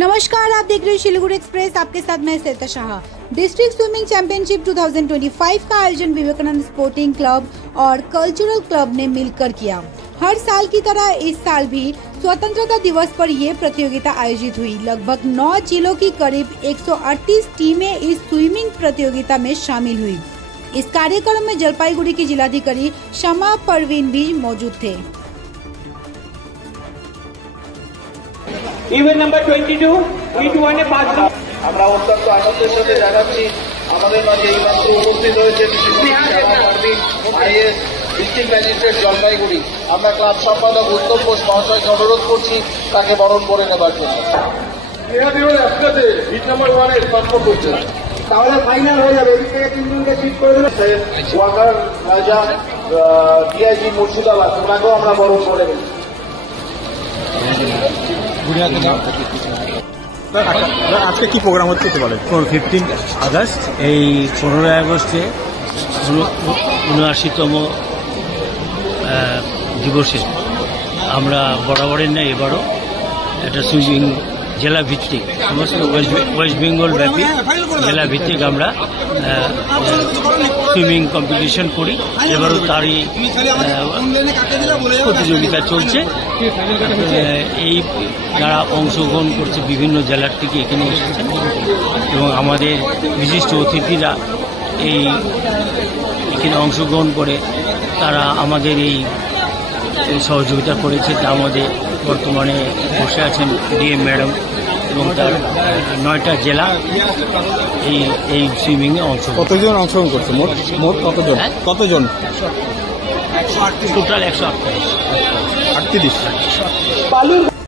नमस्कार, आप देख रहे हैं शिलीगुड़ी एक्सप्रेस। आपके साथ मैं Shweta Shah. District swimming championship 2025 का आयोजन विवेकानंद स्पोर्टिंग क्लब और कल्चरल क्लब ने मिलकर किया। हर साल की तरह इस साल भी स्वतंत्रता दिवस पर यह प्रतियोगिता आयोजित हुई। लगभग 9 जिलों की करीब 138 टीमें इस स्विमिंग प्रतियोगिता में शामिल हुई। इस कार्यक्रम में जलपाईगुड़ी की जिलाधिकारी शमा परवीन भी मौजूद थे। ইভেন্ট নাম্বার 22 E2 5 আমরা অত্যন্ত আনন্দের সাথে জানাচ্ছি আমাদের মাঝে এই মাত্র উপস্থিত হয়েছে আইএস ডিস্ট্রিক্ট ম্যাজিস্ট্রেট জলপাইগুড়ি। আমরা ক্লাব সম্পাদক উত্তম বোস মহাশয়কে অনুরোধ করছি তাকে বরণ করে নেবার জন্য। তাহলে ফাইনাল হয়ে যাবে। এদিক থেকে তিনজনকে ঠিক করে দিলে ওয়াকার রাজা ডিআইজি মুর্শিদাবাদ ওনাকেও আমরা বরণ করে নিই। আজকে কি প্রোগ্রাম হচ্ছে বলে? 15 আগস্ট, এই 15 আগস্টে 79তম দিবসে আমরা বরাবরের না এবারও একটা সুইমিং জেলা ভিত্তিক সমস্ত ওয়েস্ট বেঙ্গল ব্যাপী জেলা ভিত্তিক আমরা সুইমিং কম্পিটিশন করি। এবারও তারই প্রতিযোগিতা চলছে। এই যারা অংশগ্রহণ করছে বিভিন্ন জেলার থেকে এখানে এসেছেন এবং আমাদের বিশিষ্ট অতিথিরা এই এখানে অংশগ্রহণ করে তারা আমাদের এই সহযোগিতা করেছে। তার মধ্যে বর্তমানে বসে আছেন ডিএম ম্যাডাম এবং তার 9টা জেলা এই সুইমিংয়ে কতজন অংশগ্রহণ করছে? মোট কতজন? কতজন? টোটাল 138।